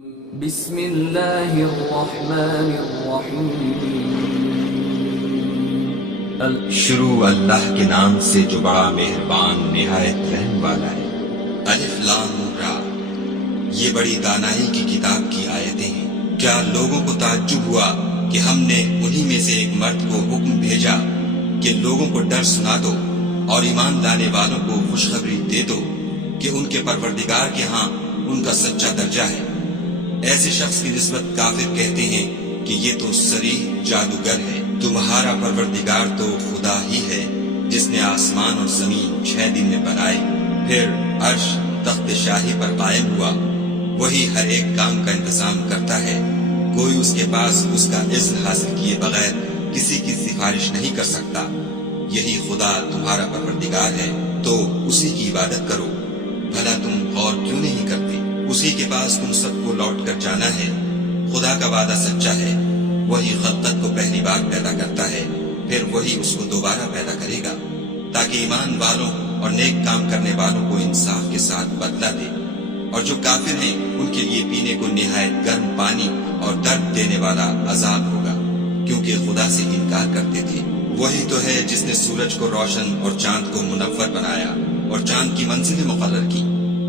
بسم اللہ الرحمن الرحیم شروع اللہ کے نام سے جو بڑا مہربان نہایت رحم والا ہے۔ الف لام را، یہ بڑی دانائی کی کتاب کی آیتیں ہیں۔ کیا لوگوں کو تعجب ہوا کہ ہم نے انہی میں سے ایک مرد کو حکم بھیجا کہ لوگوں کو ڈر سنا دو اور ایمان لانے والوں کو خوشخبری دے دو کہ ان کے پروردگار کے ہاں ان کا سچا درجہ ہے۔ ایسے شخص کی نسبت کافر کہتے ہیں کہ یہ تو صریح جادوگر ہے۔ تمہارا پروردگار تو خدا ہی ہے جس نے آسمان اور زمین 6 دن میں بنائے، پھر عرش تخت شاہی پر قائم ہوا۔ وہی ہر ایک کام کا انتظام کرتا ہے، کوئی اس کے پاس اس کا اذن حاصل کیے بغیر کسی کی سفارش نہیں کر سکتا۔ یہی خدا تمہارا پروردگار ہے تو اسی کی عبادت کرو۔ بھلا تم غور کیوں نہیں کرتے؟ اسی کے پاس تم سب کو لوٹ کر جانا ہے۔ خدا کا وعدہ سچا ہے، وہی خلقت کو پہلی بار پیدا کرتا ہے، پھر وہی اس کو دوبارہ پیدا کرے گا تاکہ ایمان والوں اور نیک کام کرنے والوں کو انصاف کے ساتھ بدلہ دے۔ اور جو کافر ہیں ان کے لیے پینے کو نہایت گرم پانی اور درد دینے والا عذاب ہوگا، کیونکہ خدا سے انکار کرتے تھے۔ وہی تو ہے جس نے سورج کو روشن اور چاند کو منور بنایا اور چاند کی منزلیں مقرر کی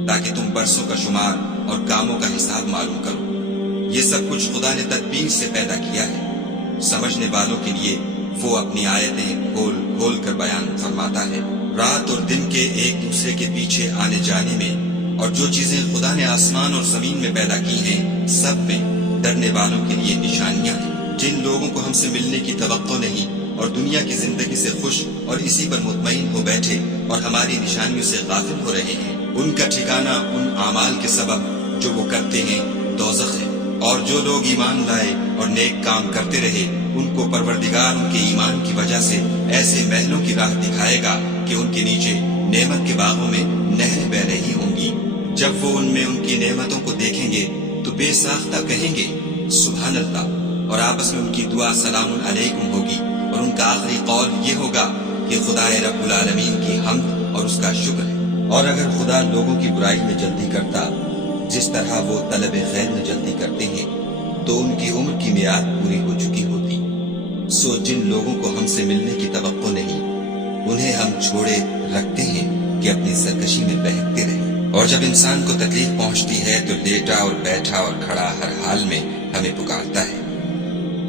تاکہ تم برسوں کا شمار اور کاموں کا حساب معلوم کرو۔ یہ سب کچھ خدا نے تدبیر سے پیدا کیا ہے۔ سمجھنے والوں کے لیے وہ اپنی آیتیں کھول کھول کر بیان فرماتا ہے۔ رات اور دن کے ایک دوسرے کے پیچھے آنے جانے میں اور جو چیزیں خدا نے آسمان اور زمین میں پیدا کی ہیں، سب میں ڈرنے والوں کے لیے نشانیاں ہیں۔ جن لوگوں کو ہم سے ملنے کی توقع نہیں اور دنیا کی زندگی سے خوش اور اسی پر مطمئن ہو بیٹھے اور ہماری نشانیوں سے غافل ہو رہے ہیں، ان کا ٹھکانہ ان اعمال کے سبب جو وہ کرتے ہیں دوزخ ہے۔ اور جو لوگ ایمان لائے اور نیک کام کرتے رہے، ان کو پروردگار ان کے ایمان کی وجہ سے ایسے محلوں کی راہ دکھائے گا کہ ان کے نیچے نعمت کے باغوں میں نہریں بہ رہی ہوں گی۔ جب وہ ان میں ان کی نعمتوں کو دیکھیں گے تو بے ساختہ کہیں گے سبحان اللہ، اور آپس میں ان کی دعا سلام علیکم ہوگی، اور ان کا آخری قول یہ ہوگا کہ خدا رب العالمین کی حمد اور اس کا شکر ہے۔ اور اگر خدا لوگوں کی برائی میں جلدی کرتا جس طرح وہ طلب خیر میں جلدی کرتے ہیں تو ان کی عمر کی میعاد پوری ہو چکی ہوتی۔ سو جن لوگوں کو ہم سے ملنے کی توقع نہیں، انہیں ہم چھوڑے رکھتے ہیں کہ اپنی سرکشی میں بہکتے رہیں۔ اور جب انسان کو تکلیف پہنچتی ہے تو لیٹا اور بیٹھا اور کھڑا ہر حال میں ہمیں پکارتا ہے،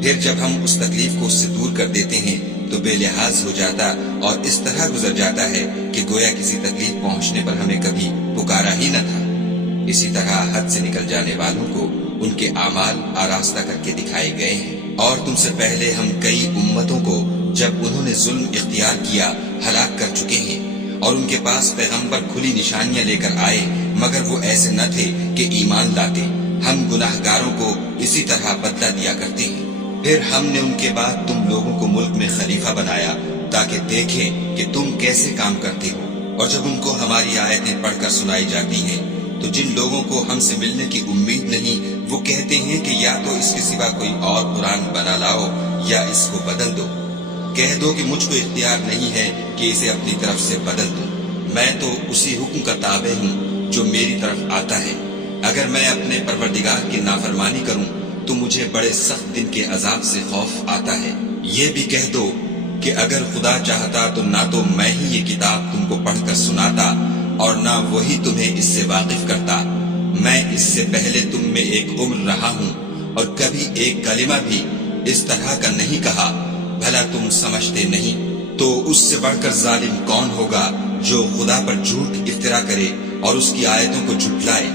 پھر جب ہم اس تکلیف کو اس سے دور کر دیتے ہیں تو بے لحاظ ہو جاتا اور اس طرح گزر جاتا ہے کہ گویا کسی تکلیف پہنچنے پر ہمیں کبھی پکارا ہی نہ تھا۔ اسی طرح حد سے نکل جانے والوں کو ان کے اعمال آراستہ کر کے دکھائے گئے ہیں۔ اور تم سے پہلے ہم کئی امتوں کو جب انہوں نے ظلم اختیار کیا ہلاک کر چکے ہیں، اور ان کے پاس پیغمبر کھلی نشانیاں لے کر آئے، مگر وہ ایسے نہ تھے کہ ایمان لاتے۔ ہم گناہ گاروں کو اسی طرح بدلہ دیا کرتے ہیں۔ پھر ہم نے ان کے بعد تم لوگوں کو ملک میں خلیفہ بنایا تاکہ دیکھیں کہ تم کیسے کام کرتے ہو۔ اور جب ان کو ہماری آیتیں پڑھ کر سنائی جاتی ہیں تو جن لوگوں کو ہم سے ملنے کی امید نہیں، وہ کہتے ہیں کہ یا تو اس کے سوا کوئی اور قرآن بنا لاؤ یا اس کو بدل دو۔ کہہ دو کہ مجھ کو اختیار نہیں ہے کہ اسے اپنی طرف سے بدل دوں، میں تو اسی حکم کا تابع ہوں جو میری طرف آتا ہے۔ اگر میں اپنے پروردگار کی نافرمانی کروں تو مجھے بڑے سخت دن کے عذاب سے خوف آتا ہے۔ یہ بھی کہہ دو کہ اگر خدا چاہتا تو نہ تو میں ہی یہ کتاب تم کو پڑھ کر سناتا اور نہ وہی تمہیں اس سے واقف کرتا۔ میں اس سے پہلے تم میں ایک عمر رہا ہوں اور کبھی ایک کلمہ بھی اس طرح کا نہیں کہا، بھلا تم سمجھتے نہیں؟ تو اس سے بڑھ کر ظالم کون ہوگا جو خدا پر جھوٹ افطرا کرے اور اس کی آیتوں کو جھٹلائے؟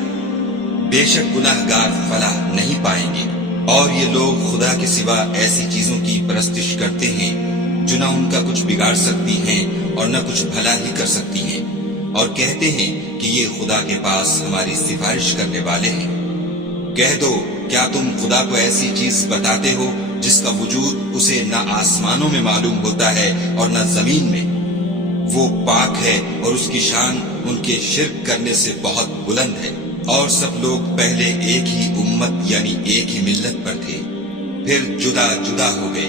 بے شک گناہ گار فلاح نہیں پائیں گے۔ اور یہ لوگ خدا کے سوا ایسی چیزوں کی پرستش کرتے ہیں جو نہ ان کا کچھ بگاڑ سکتی ہیں اور نہ کچھ بھلا ہی کر سکتی ہیں، اور کہتے ہیں کہ یہ خدا کے پاس ہماری سفارش کرنے والے ہیں۔ کہہ دو کیا تم خدا کو ایسی چیز بتاتے ہو جس کا وجود اسے نہ آسمانوں میں معلوم ہوتا ہے اور نہ زمین میں؟ وہ پاک ہے اور اس کی شان ان کے شرک کرنے سے بہت بلند ہے۔ اور سب لوگ پہلے ایک ہی امت یعنی ایک ہی ملت پر تھے، پھر جدا جدا ہو گئے۔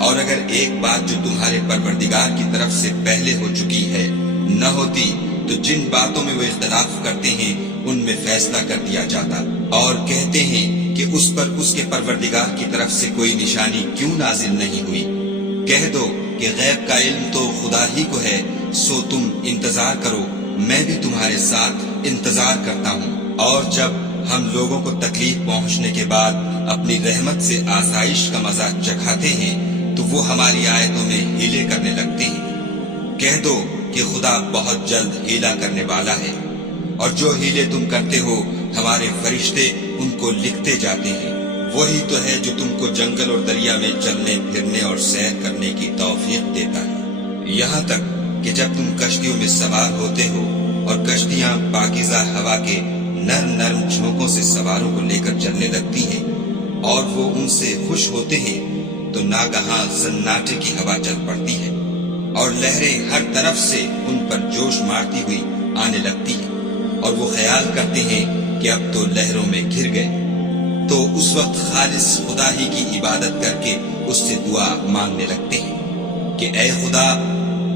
اور اگر ایک بات جو تمہارے پروردگار کی طرف سے پہلے ہو چکی ہے نہ ہوتی تو جن باتوں میں وہ اختلاف کرتے ہیں ان میں فیصلہ کر دیا جاتا۔ اور کہتے ہیں کہ اس پر اس کے پروردگار کی طرف سے کوئی نشانی کیوں نازل نہیں ہوئی؟ کہہ دو کہ غیب کا علم تو خدا ہی کو ہے، سو تم انتظار کرو، میں بھی تمہارے ساتھ انتظار کرتا ہوں۔ اور جب ہم لوگوں کو تکلیف پہنچنے کے بعد اپنی رحمت سے آسائش کا مزہ چکھاتے ہیں تو وہ ہماری آیتوں میں ہیلے کرنے لگتے ہیں۔ کہہ دو کہ خدا بہت جلد ہیلا کرنے والا ہے، اور جو ہیلے تم کرتے ہو ہمارے فرشتے ان کو لکھتے جاتے ہیں۔ وہی تو ہے جو تم کو جنگل اور دریا میں چلنے پھرنے اور سیر کرنے کی توفیق دیتا ہے، یہاں تک کہ جب تم کشتیوں میں سوار ہوتے ہو اور کشتیاں پاکیزہ ہوا کے نرم نرم جھونکوں سے سواروں کو لے کر چلنے لگتی ہیں اور وہ ان سے خوش ہوتے ہیں تو ناگہاں سناٹے کی ہوا چل پڑتی ہے اور لہریں ہر طرف سے ان پر جوش مارتی ہوئی آنے لگتی ہیں، اور وہ خیال کرتے ہیں کہ اب تو لہروں میں گھر گئے۔ تو اس وقت خالص خدا ہی کی عبادت کر کے اس سے دعا مانگنے لگتے ہیں کہ اے خدا،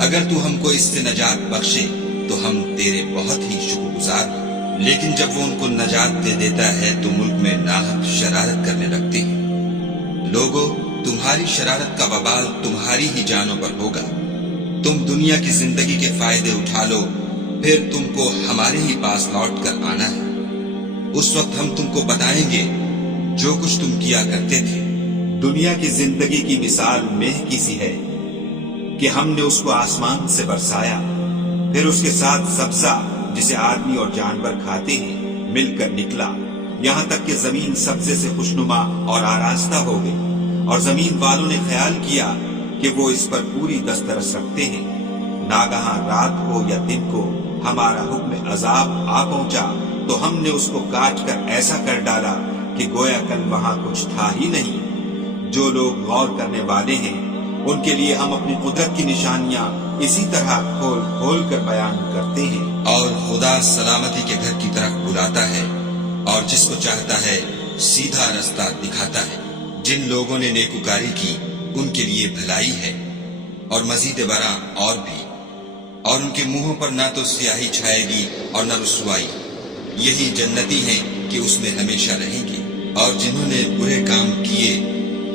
اگر تو ہم کو اس سے نجات بخشے تو ہم تیرے بہت ہی شکر گزار ہیں۔ لیکن جب وہ ان کو نجات دے دیتا ہے تو ملک میں ناحق شرارت کرنے لگتے ہیں۔ لوگو، تمہاری شرارت کا وبال تمہاری ہی جانوں پر ہوگا۔ تم دنیا کی زندگی کے فائدے اٹھا لو، پھر تم کو ہمارے ہی پاس لوٹ کر آنا ہے۔ اس وقت ہم تم کو بتائیں گے جو کچھ تم کیا کرتے تھے۔ دنیا کی زندگی کی مثال مہ کی سی ہے کہ ہم نے اس کو آسمان سے برسایا، پھر اس کے ساتھ سبزہ جسے آدمی اور جانور کھاتے ہیں مل کر نکلا، یہاں تک کہ زمین سبزے سے خوشنما اور آراستہ ہو گئی، اور زمین والوں نے خیال کیا کہ وہ اس پر پوری دسترس رکھتے ہیں۔ ناگہاں رات کو یا دن کو ہمارا حکم عذاب آ پہنچا تو ہم نے اس کو کاٹ کر ایسا کر ڈالا کہ گویا کل وہاں کچھ تھا ہی نہیں۔ جو لوگ غور کرنے والے ہیں ان کے لیے ہم اپنی قدرت کی نشانیاں اسی طرح کھول کھول کر بیان کرتے ہیں۔ اور خدا سلامتی کے گھر کی طرف بلاتا ہے اور جس کو چاہتا ہے سیدھا رستہ دکھاتا ہے۔ جن لوگوں نے نیکوکاری کی ان کے لیے بھلائی ہے، اور مزید برآں اور بھی، اور ان کے منہوں پر نہ تو سیاہی چھائے گی اور نہ رسوائی۔ یہی جنتی ہیں کہ اس میں ہمیشہ رہیں گے۔ اور جنہوں نے برے کام کیے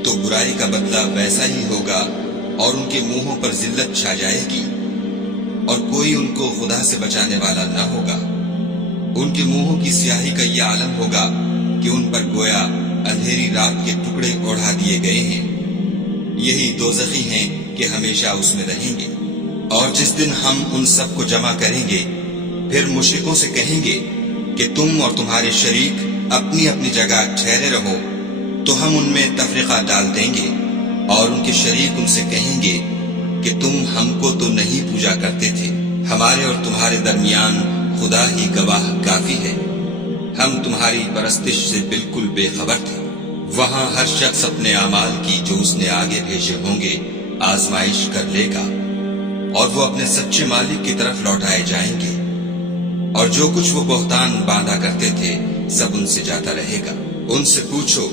تو برائی کا بدلہ ویسا ہی ہوگا، اور ان کے منہوں پر ذلت چھا جائے گی، اور کوئی ان کو خدا سے بچانے والا نہ ہوگا۔ ان کے منہوں کی سیاہی کا یہ عالم ہوگا کہ ان پر گویا اندھیری رات کے ٹکڑے اڑا دیے گئے ہیں۔ یہی دوزخی ہیں کہ ہمیشہ اس میں رہیں گے۔ اور جس دن ہم ان سب کو جمع کریں گے، پھر مشرکوں سے کہیں گے کہ تم اور تمہارے شریک اپنی اپنی جگہ ٹھہرے رہو، تو ہم ان میں تفرقہ ڈال دیں گے۔ اور ان کے شریک ان سے کہیں گے کہ تم ہم کو تو نہیں پوجا کرتے تھے، ہمارے اور تمہارے درمیان خدا ہی گواہ کافی ہے، ہم تمہاری پرستش سے بالکل بے خبر تھے۔ وہاں ہر شخص اپنے اعمال کی جو اس نے آگے بھیجے ہوں گے آزمائش کر لے گا، اور وہ اپنے سچے مالک کی طرف لوٹائے جائیں گے، اور جو کچھ وہ بہتان باندھا کرتے تھے سب ان سے جاتا رہے گا۔ ان سے پوچھو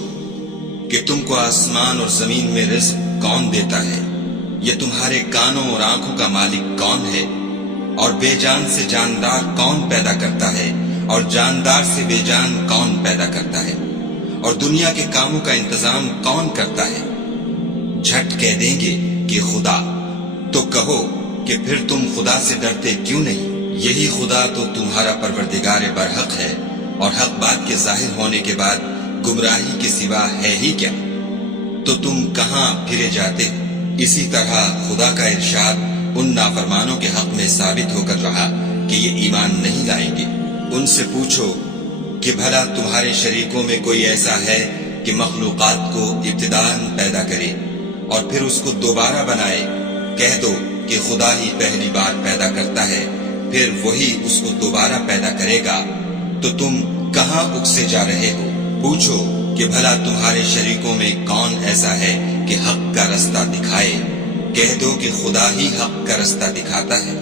کہ تم کو آسمان اور زمین میں رزق کون دیتا ہے؟ یہ تمہارے کانوں اور آنکھوں کا مالک کون ہے؟ اور بے جان سے جاندار کون پیدا کرتا ہے؟ اور جاندار سے بے جان کون پیدا کرتا ہے؟ اور دنیا کے کاموں کا انتظام کون کرتا ہے؟ جھٹ کہہ دیں گے کہ خدا۔ تو کہو کہ پھر تم خدا سے ڈرتے کیوں نہیں؟ یہی خدا تو تمہارا پروردگار برحق ہے، اور حق بات کے ظاہر ہونے کے بعد گمراہی کے سوا ہے ہی کیا؟ تو تم کہاں پھرے جاتے؟ اسی طرح خدا کا ارشاد ان نافرمانوں کے حق میں ثابت ہو کر رہا کہ یہ ایمان نہیں لائیں گے۔ ان سے پوچھو کہ بھلا تمہارے شریکوں میں کوئی ایسا ہے کہ مخلوقات کو ابتداءً پیدا کرے اور پھر اس کو دوبارہ بنائے؟ کہہ دو کہ خدا ہی پہلی بار پیدا کرتا ہے، پھر وہی اس کو دوبارہ پیدا کرے گا۔ تو تم کہاں اکسے جا رہے ہو؟ پوچھو کہ بھلا تمہارے شریکوں میں کون ایسا ہے کہ حق کا رستہ دکھائے؟ کہہ دو کہ خدا ہی حق کا رستہ دکھاتا ہے۔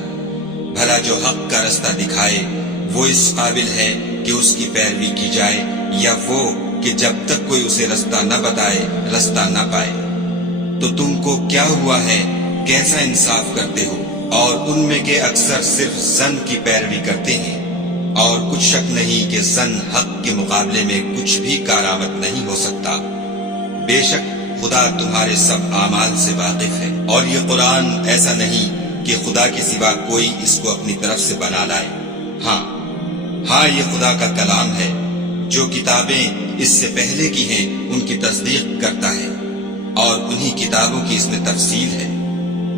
بھلا جو حق کا رستہ دکھائے وہ اس قابل ہے کہ اس کی پیروی کی جائے، یا وہ کہ جب تک کوئی اسے رستہ نہ بتائے رستہ نہ پائے؟ تو تم کو کیا ہوا ہے؟ کیسا انصاف کرتے ہو؟ اور ان میں کے اکثر صرف زن کی پیروی کرتے ہیں، اور کچھ شک نہیں کہ زن حق کے مقابلے میں کچھ بھی کارآمد نہیں ہو سکتا۔ بے شک خدا تمہارے سب اعمال سے واقف ہے، اور یہ قرآن ایسا نہیں کہ خدا کے سوا کوئی اس کو اپنی طرف سے بنا لائے۔ ہاں یہ خدا کا کلام ہے، جو کتابیں اس سے پہلے کی ہیں ان کی تصدیق کرتا ہے، اور انہی کتابوں کی اس میں تفصیل ہے۔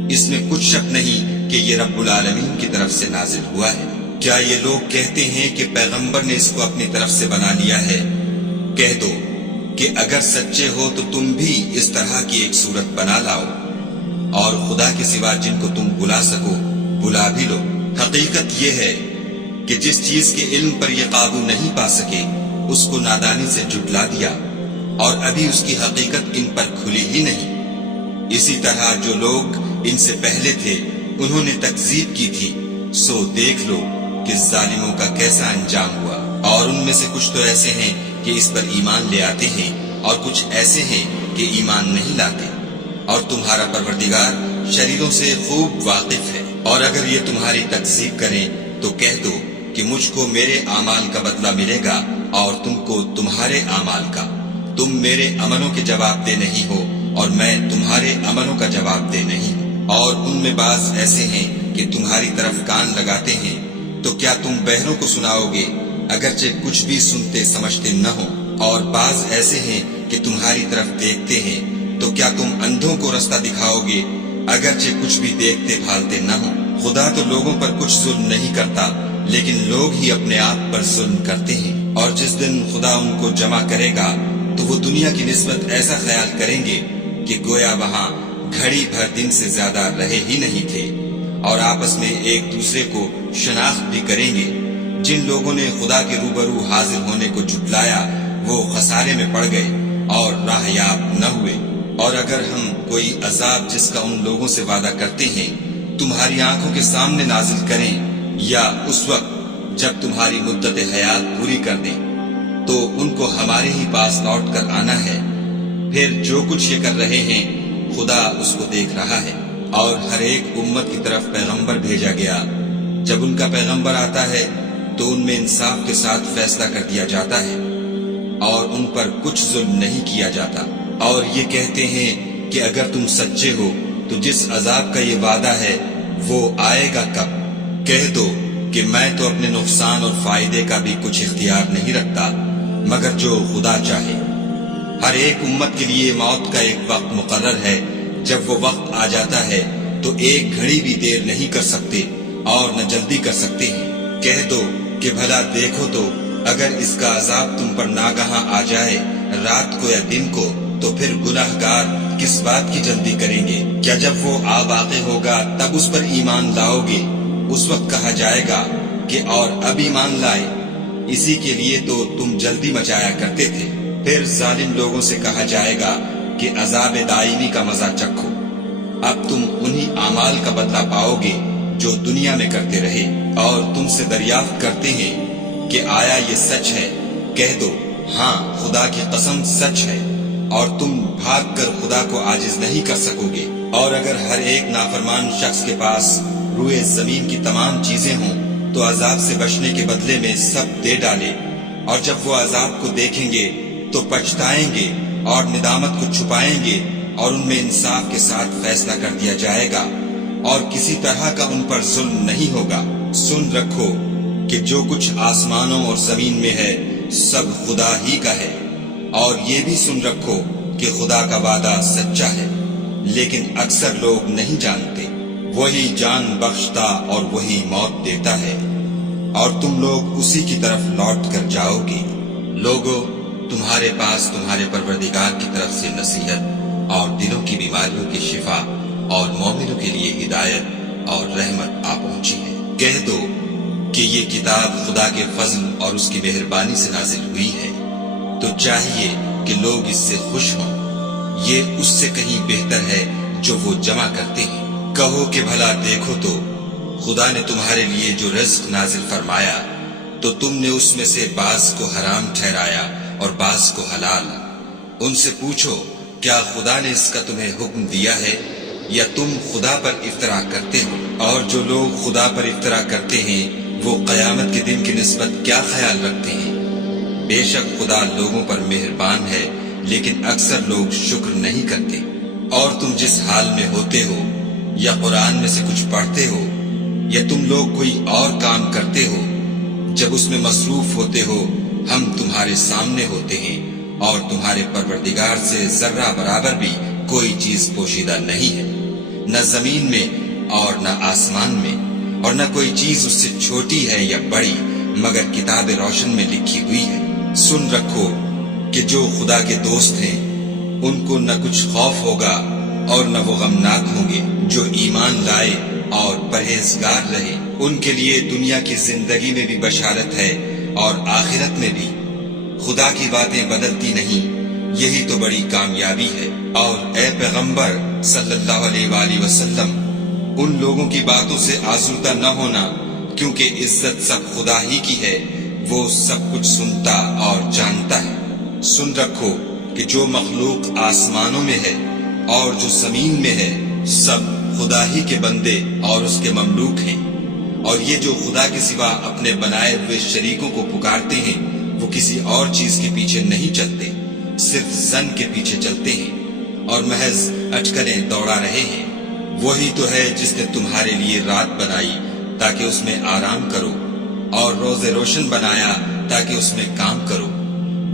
اس میں کچھ شک نہیں کہ یہ رب العالمین کی طرف سے نازل ہوا ہے۔ کیا یہ لوگ کہتے ہیں کہ پیغمبر نے اس کو اپنی طرف سے بنا لیا ہے؟ کہہ دو کہ اگر سچے ہو تو تم بھی اس طرح کی ایک صورت بنا لاؤ، اور خدا کے سوا جن کو تم بلا سکو بلا بھی لو۔ حقیقت یہ ہے کہ جس چیز کے علم پر یہ قابو نہیں پا سکے اس کو نادانی سے جھٹلا دیا، اور ابھی اس کی حقیقت ان پر کھلی ہی نہیں۔ اسی طرح جو لوگ ان سے پہلے تھے انہوں نے تکذیب کی تھی، سو دیکھ لو کہ ظالموں کا کیسا انجام ہوا۔ اور ان میں سے کچھ تو ایسے ہیں کہ اس پر ایمان لے آتے ہیں، اور کچھ ایسے ہیں کہ ایمان نہیں لاتے، اور تمہارا پروردگار شریروں سے خوب واقف ہے۔ اور اگر یہ تمہاری تکذیب کریں تو کہہ دو کہ مجھ کو میرے اعمال کا بدلہ ملے گا اور تم کو تمہارے اعمال کا۔ تم میرے عملوں کے جواب دہ نہیں ہو اور میں تمہارے عملوں کا جواب دہ نہیں ہوں۔ اور ان میں بعض ایسے ہیں کہ تمہاری طرف کان لگاتے ہیں، تو کیا تم بہروں کو سناؤ گے اگرچہ کچھ بھی سنتے سمجھتے نہ ہو؟ اور بعض ایسے ہیں کہ تمہاری طرف دیکھتے ہیں، تو کیا تم اندھوں کو رستہ دکھاؤ گے اگرچہ کچھ بھی دیکھتے بھالتے نہ ہو؟ خدا تو لوگوں پر کچھ ظلم نہیں کرتا، لیکن لوگ ہی اپنے آپ پر ظلم کرتے ہیں۔ اور جس دن خدا ان کو جمع کرے گا تو وہ دنیا کی نسبت ایسا خیال کریں گے کہ گویا وہاں گھڑی بھر دن سے زیادہ رہے ہی نہیں تھے، اور آپس میں ایک دوسرے کو شناخت بھی کریں گے۔ جن لوگوں نے خدا کے روبرو حاضر ہونے کو جھٹلایا وہ خسارے میں پڑ گئے اور راہ یاب نہ ہوئے۔ اور اگر ہم کوئی عذاب جس کا ان لوگوں سے وعدہ کرتے ہیں تمہاری آنکھوں کے سامنے نازل کریں، یا اس وقت جب تمہاری مدت حیات پوری کر دیں، تو ان کو ہمارے ہی پاس لوٹ کر آنا ہے۔ پھر جو کچھ یہ کر رہے ہیں خدا اس کو دیکھ رہا ہے۔ اور ہر ایک امت کی طرف پیغمبر بھیجا گیا، جب ان کا پیغمبر آتا ہے تو ان میں انصاف کے ساتھ فیصلہ کر دیا جاتا ہے، اور ان پر کچھ ظلم نہیں کیا جاتا۔ اور یہ کہتے ہیں کہ اگر تم سچے ہو تو جس عذاب کا یہ وعدہ ہے وہ آئے گا کب؟ کہہ دو کہ میں تو اپنے نقصان اور فائدے کا بھی کچھ اختیار نہیں رکھتا مگر جو خدا چاہے۔ ہر ایک امت کے لیے موت کا ایک وقت مقرر ہے، جب وہ وقت آ جاتا ہے تو ایک گھڑی بھی دیر نہیں کر سکتے اور نہ جلدی کر سکتے ہیں۔ کہہ دو کہ بھلا دیکھو تو اگر اس کا عذاب تم پر ناگہاں آ جائے رات کو یا دن کو، تو پھر گناہگار کس بات کی جلدی کریں گے؟ کیا جب وہ آ واقع ہوگا تب اس پر ایمان لاؤ گے؟ اس وقت کہا جائے گا کہ اور اب ایمان لائے، اسی کے لیے تو تم جلدی مچایا کرتے تھے۔ پھر ظالم لوگوں سے کہا جائے گا کہ عذاب دائمی کا مزہ چکھو، اب تم انہی اعمال کا بدلہ پاؤ گے جو دنیا میں کرتے رہے۔ اور تم سے دریافت کرتے ہیں کہ آیا یہ سچ ہے؟ کہہ دو ہاں خدا کی قسم سچ ہے، اور تم بھاگ کر خدا کو عاجز نہیں کر سکو گے۔ اور اگر ہر ایک نافرمان شخص کے پاس روئے زمین کی تمام چیزیں ہوں تو عذاب سے بچنے کے بدلے میں سب دے ڈالے، اور جب وہ عذاب کو دیکھیں گے تو پچھتائیں گے اور ندامت کو چھپائیں گے، اور ان میں انصاف کے ساتھ فیصلہ کر دیا جائے گا، اور کسی طرح کا ان پر ظلم نہیں ہوگا۔ سن رکھو کہ جو کچھ آسمانوں اور زمین میں ہے سب خدا ہی کا ہے، اور یہ بھی سن رکھو کہ خدا کا وعدہ سچا ہے، لیکن اکثر لوگ نہیں جانتے۔ وہی جان بخشتا اور وہی موت دیتا ہے، اور تم لوگ اسی کی طرف لوٹ کر جاؤ گے۔ لوگو تمہارے پاس تمہارے پروردگار کی طرف سے نصیحت اور دلوں کی بیماریوں کی شفا اور مومنوں کے لیے ہدایت اور رحمت آ پہنچی ہے۔ کہہ دو کہ یہ کتاب خدا کے فضل اور اس کی مہربانی سے نازل ہوئی ہے، تو چاہیے کہ لوگ اس سے خوش ہوں، یہ اس سے کہیں بہتر ہے جو وہ جمع کرتے ہیں۔ کہو کہ بھلا دیکھو تو خدا نے تمہارے لیے جو رزق نازل فرمایا تو تم نے اس میں سے بعض کو حرام ٹھہرایا اور بعض کو حلال۔ ان سے پوچھو کیا خدا نے اس کا تمہیں حکم دیا ہے یا تم خدا پر افطرا کرتے ہو؟ اور جو لوگ خدا پر افطرا کرتے ہیں وہ قیامت کے دن کی نسبت کیا خیال رکھتے ہیں؟ بے شک خدا لوگوں پر مہربان ہے، لیکن اکثر لوگ شکر نہیں کرتے۔ اور تم جس حال میں ہوتے ہو، یا قرآن میں سے کچھ پڑھتے ہو، یا تم لوگ کوئی اور کام کرتے ہو، جب اس میں مصروف ہوتے ہو ہم تمہارے سامنے ہوتے ہیں، اور تمہارے پروردگار سے ذرہ برابر بھی کوئی چیز پوشیدہ نہیں ہے، نہ زمین میں اور نہ آسمان میں، اور نہ کوئی چیز اس سے چھوٹی ہے یا بڑی مگر کتاب روشن میں لکھی ہوئی ہے۔ سن رکھو کہ جو خدا کے دوست ہیں ان کو نہ کچھ خوف ہوگا اور نہ وہ غمناک ہوں گے۔ جو ایمان لائے اور پرہیزگار رہے ان کے لیے دنیا کی زندگی میں بھی بشارت ہے اور آخرت میں بھی۔ خدا کی باتیں بدلتی نہیں، یہی تو بڑی کامیابی ہے۔ اور اے پیغمبر صلی اللہ علیہ وآلہ وسلم، ان لوگوں کی باتوں سے آزردہ نہ ہونا، کیونکہ عزت سب خدا ہی کی ہے، وہ سب کچھ سنتا اور جانتا ہے۔ سن رکھو کہ جو مخلوق آسمانوں میں ہے اور جو زمین میں ہے سب خدا ہی کے بندے اور اس کے مملوک ہیں، اور یہ جو خدا کے سوا اپنے بنائے ہوئے شریکوں کو پکارتے ہیں وہ کسی اور چیز کے پیچھے نہیں چلتے، صرف زن کے پیچھے چلتے ہیں اور محض اٹکلیں دوڑا رہے ہیں۔ وہی تو ہے جس نے تمہارے لیے رات بنائی تاکہ اس میں آرام کرو، اور روز روشن بنایا تاکہ اس میں کام کرو۔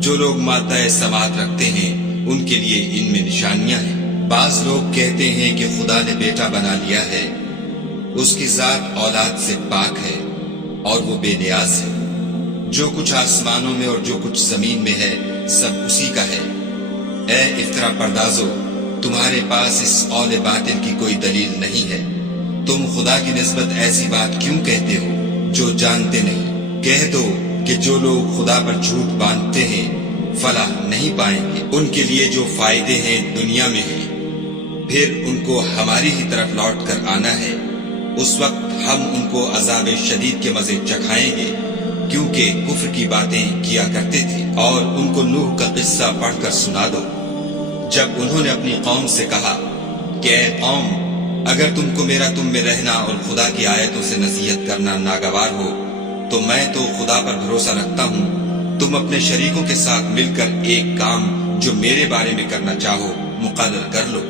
جو لوگ مادہ سماعت رکھتے ہیں ان کے لیے ان میں نشانیاں ہیں۔ بعض لوگ کہتے ہیں کہ خدا نے بیٹا بنا لیا ہے، اس کی ذات اولاد سے پاک ہے اور وہ بے نیاز ہے۔ جو کچھ آسمانوں میں اور جو کچھ زمین میں ہے سب اسی کا ہے۔ اے افترا پردازو، تمہارے پاس اس قول باطل کی کوئی دلیل نہیں ہے، تم خدا کی نسبت ایسی بات کیوں کہتے ہو جو جانتے نہیں؟ کہہ دو کہ جو لوگ خدا پر جھوٹ باندھتے ہیں فلاح نہیں پائیں گے۔ ان کے لیے جو فائدے ہیں دنیا میں ہیں، پھر ان کو ہماری ہی طرف لوٹ کر آنا ہے، اس وقت ہم ان کو عذاب شدید کے مزے چکھائیں گے، کیونکہ کفر کی باتیں کیا کرتے تھے۔ اور ان کو نوح کا قصہ پڑھ کر سنا دو، جب انہوں نے اپنی قوم سے کہا کہ اے قوم، اگر تم کو میرا تم میں رہنا اور خدا کی آیتوں سے نصیحت کرنا ناگوار ہو تو میں تو خدا پر بھروسہ رکھتا ہوں، تم اپنے شریکوں کے ساتھ مل کر ایک کام جو میرے بارے میں کرنا چاہو مقرر کر لو،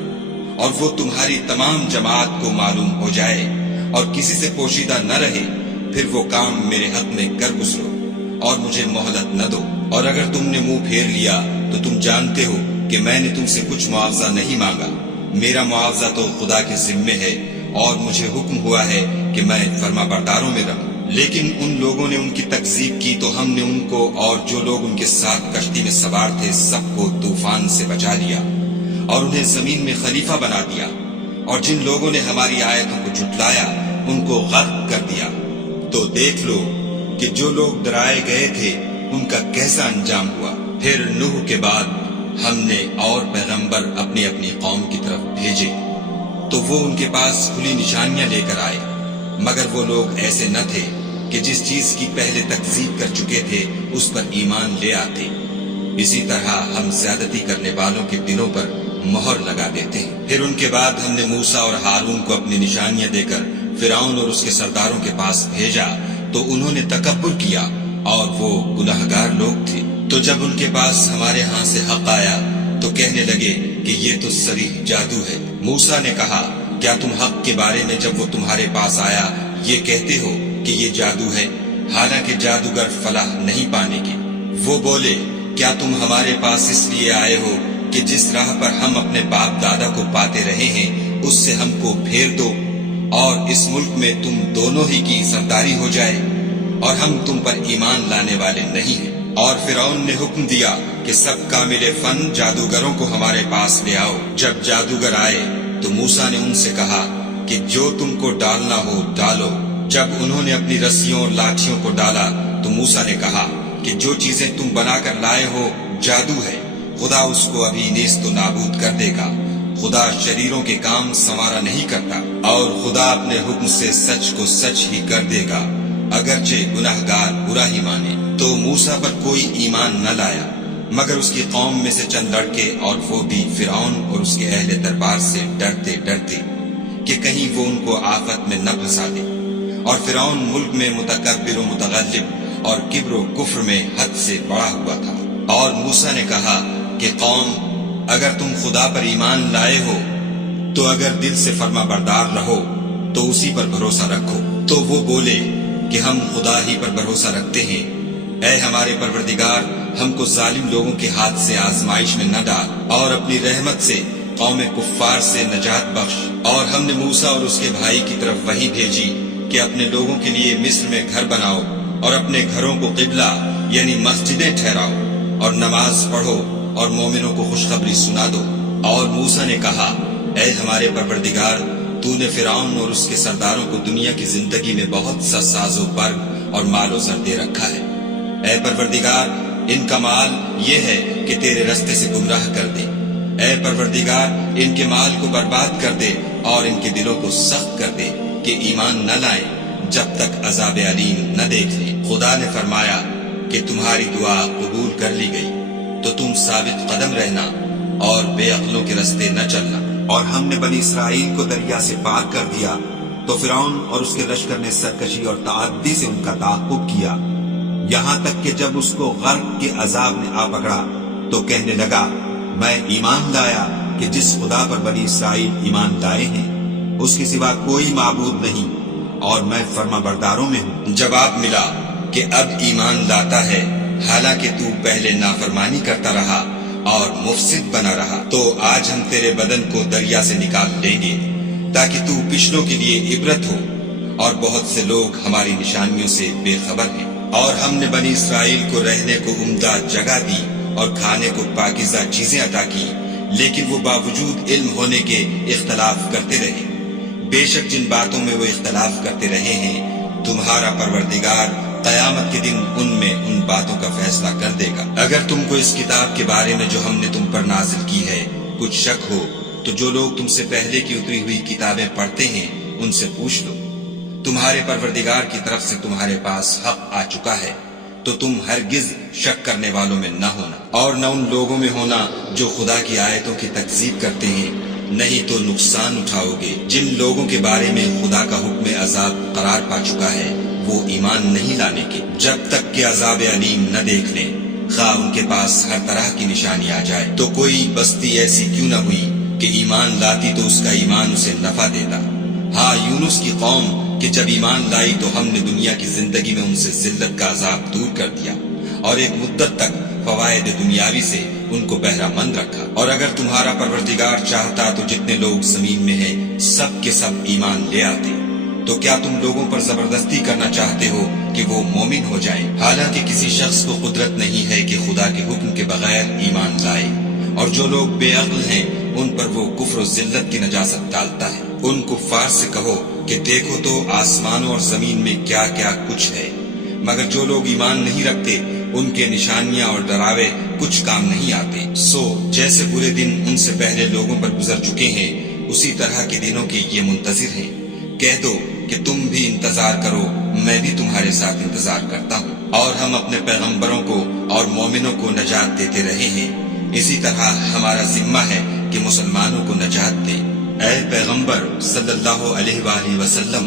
اور وہ تمہاری تمام جماعت کو معلوم ہو جائے اور کسی سے پوشیدہ نہ رہے، پھر وہ کام میرے حق میں کر گزرو اور مجھے مہلت نہ دو۔ اور اگر تم نے منہ پھیر لیا تو تم جانتے ہو کہ میں نے تم سے کچھ معاوضہ نہیں مانگا، میرا معاوضہ تو خدا کے ذمے ہے، اور مجھے حکم ہوا ہے کہ میں فرما برداروں میں رہوں۔ لیکن ان لوگوں نے ان کی تکذیب کی تو ہم نے ان کو اور جو لوگ ان کے ساتھ کشتی میں سوار تھے سب کو طوفان سے بچا لیا اور انہیں زمین میں خلیفہ بنا دیا، اور جن لوگوں نے ہماری آیتوں کو جھٹلایا ان کو غرق کر دیا۔ تو دیکھ لو کہ جو لوگ ڈرائے گئے تھے ان کا کیسا انجام ہوا۔ پھر نوح کے بعد ہم نے اور پیغمبر اپنی اپنی قوم کی طرف بھیجے تو وہ ان کے پاس کھلی نشانیاں لے کر آئے، مگر وہ لوگ ایسے نہ تھے کہ جس چیز کی پہلے تکذیب کر چکے تھے اس پر ایمان لے آتے۔ اسی طرح ہم زیادتی کرنے والوں کے دلوں پر مہر لگا دیتے ہیں۔ پھر ان کے بعد ہم نے موسیٰ اور ہارون کو اپنی نشانیاں دے کر فرعون اور اس کے سرداروں کے پاس بھیجا تو انہوں نے تکبر کیا اور وہ گناہگار لوگ تھے۔ تو جب ان کے پاس ہمارے ہاں سے حق آیا تو کہنے لگے کہ یہ تو صریح جادو ہے۔ موسیٰ نے کہا کیا تم حق کے بارے میں جب وہ تمہارے پاس آیا یہ کہتے ہو کہ یہ جادو ہے، حالانکہ جادوگر فلاح نہیں پانے کے؟ وہ بولے کیا تم ہمارے پاس اس لیے آئے ہو کہ جس راہ پر ہم اپنے باپ دادا کو پاتے رہے ہیں اس سے ہم کو پھیر دو اور اس ملک میں تم دونوں ہی کی سرداری ہو جائے، اور ہم تم پر ایمان لانے والے نہیں ہیں۔ اور فرعون نے حکم دیا کہ سب کامل فن جادوگروں کو ہمارے پاس لے آؤ۔ جب جادوگر آئے تو موسیٰ نے ان سے کہا کہ جو تم کو ڈالنا ہو ڈالو۔ جب انہوں نے اپنی رسیوں اور لاٹھیوں کو ڈالا تو موسیٰ نے کہا کہ جو چیزیں تم بنا کر لائے ہو جادو ہے، خدا اس کو ابھی نیست و نابود کر دے گا۔ خدا شریروں کے کام سنوارا نہیں کرتا، اور خدا اپنے حکم سے سچ کو سچ ہی کر دے گا، اگرچہ گناہگار برا ہی مانے۔ تو موسیٰ پر کوئی ایمان نہ لایا مگر اس کی قوم میں سے چند لڑکے، اور وہ بھی فرعون اور اس کے اہل دربار سے ڈرتے ڈرتے کہ کہیں وہ ان کو آفت میں نہ پھنسا دے۔ اور فرعون ملک میں متکبر و متغلب اور کبر و کفر میں حد سے بڑا ہوا تھا۔ اور موسیٰ نے کہا کہ قوم، اگر تم خدا پر ایمان لائے ہو تو اگر دل سے فرما بردار رہو تو اسی پر بھروسہ رکھو۔ تو وہ بولے کہ ہم خدا ہی پر بھروسہ رکھتے ہیں۔ اے ہمارے پروردگار، ہم کو ظالم لوگوں کے ہاتھ سے آزمائش میں نہ ڈال، اور اپنی رحمت سے قوم کفار سے نجات بخش۔ اور ہم نے موسیٰ اور اس کے بھائی کی طرف وحی بھیجی کہ اپنے لوگوں کے لیے مصر میں گھر بناؤ اور اپنے گھروں کو قبلہ یعنی مسجدیں ٹھہراؤ، اور نماز پڑھو اور مومنوں کو خوشخبری سنا دو۔ اور موسیٰ نے کہا، اے ہمارے پروردگار، تو نے فرعون اور اس کے سرداروں کو دنیا کی زندگی میں بہت سا ساز و برگ اور مال و زر دے رکھا ہے۔ اے پروردگار، ان کا مال یہ ہے کہ تیرے رستے سے گمراہ کر دے۔ اے پروردگار، ان کے مال کو برباد کر دے اور ان کے دلوں کو سخت کر دے کہ ایمان نہ لائیں جب تک عذاب علیم نہ دیکھ لیں۔ خدا نے فرمایا کہ تمہاری دعا قبول کر لی گئی، تو تم ثابت قدم رہنا اور بے عقلوں کے رستے نہ چلنا۔ اور ہم نے بنی اسرائیل کو دریا سے پار کر دیا تو فرعون اور اس کے لشکر نے سرکشی اور تعدی سے ان کا تعاقب کیا، یہاں تک کہ جب اس کو غرق کے عذاب نے آ پکڑا تو کہنے لگا، میں ایمان لایا کہ جس خدا پر بنی اسرائیل ایمان لائے ہیں اس کے سوا کوئی معبود نہیں، اور میں فرما برداروں میں ہوں۔ جواب ملا کہ اب ایمان لاتا ہے، حالانکہ تو پہلے نافرمانی کرتا رہا اور مفسد بنا رہا۔ تو آج ہم تیرے بدن کو دریا سے نکال لیں گے تاکہ تو پچھلوں کے لیے عبرت ہو، اور بہت سے لوگ ہماری نشانیوں سے بے خبر ہیں۔ اور ہم نے بنی اسرائیل کو رہنے کو عمدہ جگہ دی اور کھانے کو پاکیزہ چیزیں عطا کی، لیکن وہ باوجود علم ہونے کے اختلاف کرتے رہے۔ بے شک جن باتوں میں وہ اختلاف کرتے رہے ہیں، تمہارا پروردگار قیامت کے دن ان میں ان باتوں کا فیصلہ کر دے گا۔ اگر تم کو اس کتاب کے بارے میں جو ہم نے تم پر نازل کی ہے کچھ شک ہو تو جو لوگ تم سے پہلے کی اتری ہوئی کتابیں پڑھتے ہیں ان سے پوچھ لو۔ تمہارے پروردگار کی طرف سے تمہارے پاس حق آ چکا ہے، تو تم ہرگز شک کرنے والوں میں نہ ہونا، اور نہ ان لوگوں میں ہونا جو خدا کی آیتوں کی تکذیب کرتے ہیں، نہیں تو نقصان اٹھاؤ گے۔ جن لوگوں کے بارے میں خدا کا حکم عذاب قرار پا چکا ہے وہ ایمان نہیں لانے کے جب تک کہ عذاب علیم نہ دیکھ لیں، خواہ ان کے پاس ہر طرح کی نشانی آ جائے۔ تو کوئی بستی ایسی کیوں نہ ہوئی کہ ایمان لاتی تو اس کا ایمان اسے نفع دیتا۔ ہاں، یونس کی قوم کہ جب ایمان لائی تو ہم نے دنیا کی زندگی میں ان سے ذلت کا عذاب دور کر دیا، اور ایک مدت تک فوائد دنیاوی سے ان کو بہرہ مند رکھا۔ اور اگر تمہارا پروردگار چاہتا تو جتنے لوگ زمین میں ہیں سب کے سب ایمان لے آتے۔ تو کیا تم لوگوں پر زبردستی کرنا چاہتے ہو کہ وہ مومن ہو جائیں؟ حالانکہ کسی شخص کو قدرت نہیں ہے کہ خدا کے حکم کے بغیر ایمان لائے، اور جو لوگ بے عقل ہیں ان پر وہ کفر و ذلت کی نجاست ڈالتا ہے۔ ان کفار سے کہو کہ دیکھو تو آسمانوں اور زمین میں کیا کیا کچھ ہے، مگر جو لوگ ایمان نہیں رکھتے ان کے نشانیاں اور ڈراوے کچھ کام نہیں آتے۔ سو جیسے برے دن ان سے پہلے لوگوں پر گزر چکے ہیں، اسی طرح کے دنوں کے یہ منتظر ہیں۔ کہہ دو کہ تم بھی انتظار کرو، میں بھی تمہارے ساتھ انتظار کرتا ہوں۔ اور ہم اپنے پیغمبروں کو اور مومنوں کو نجات دیتے رہے ہیں، اسی طرح ہمارا ذمہ ہے کہ مسلمانوں کو نجات دے۔ اے پیغمبر صلی اللہ علیہ وآلہ وسلم،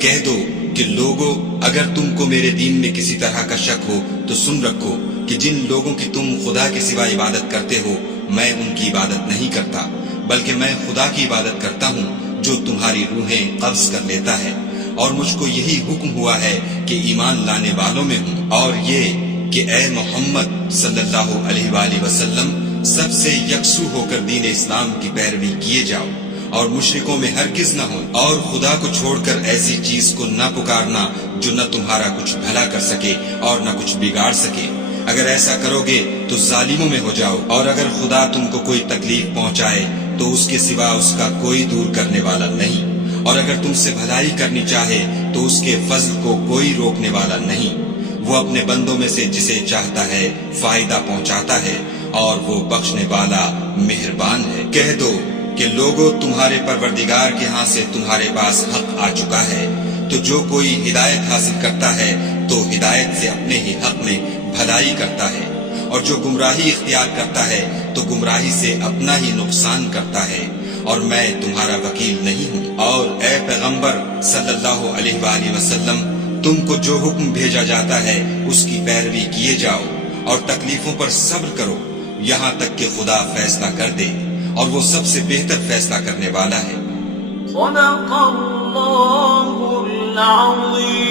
کہہ دو کہ لوگو، اگر تم کو میرے دین میں کسی طرح کا شک ہو تو سن رکھو کہ جن لوگوں کی تم خدا کے سوا عبادت کرتے ہو میں ان کی عبادت نہیں کرتا، بلکہ میں خدا کی عبادت کرتا ہوں جو تمہاری روحیں قبض کر لیتا ہے، اور مجھ کو یہی حکم ہوا ہے کہ ایمان لانے والوں میں ہوں، اور یہ کہ اے محمد صلی اللہ علیہ وآلہ وسلم سب سے یکسو ہو کر دین اسلام کی پیروی کیے جاؤ، اور مشرکوں میں ہرگز نہ ہو، اور خدا کو چھوڑ کر ایسی چیز کو نہ پکارنا جو نہ تمہارا کچھ بھلا کر سکے اور نہ کچھ بگاڑ سکے۔ اگر ایسا کرو گے تو ظالموں میں ہو جاؤ، اور اگر خدا تم کو کوئی تکلیف پہنچائے تو اس کے سوا اس کا کوئی دور کرنے والا نہیں، اور اگر تم سے بھلائی کرنی چاہے تو اس کے فضل کو کوئی روکنے والا نہیں۔ وہ اپنے بندوں میں سے جسے چاہتا ہے فائدہ پہنچاتا ہے، اور وہ بخشنے والا مہربان ہے۔ کہہ دو کہ لوگوں، تمہارے پروردگار کے ہاں سے تمہارے پاس حق آ چکا ہے، تو جو کوئی ہدایت حاصل کرتا ہے تو ہدایت سے اپنے ہی حق میں بھلائی کرتا ہے، اور جو گمراہی اختیار کرتا ہے تو گمراہی سے اپنا ہی نقصان کرتا ہے، اور میں تمہارا وکیل نہیں ہوں۔ اور اے پیغمبر صلی اللہ علیہ وآلہ وسلم، تم کو جو حکم بھیجا جاتا ہے اس کی پیروی کیے جاؤ اور تکلیفوں پر صبر کرو یہاں تک کہ خدا فیصلہ کر دے، اور وہ سب سے بہتر فیصلہ کرنے والا ہے۔ صدق اللہ العظیم۔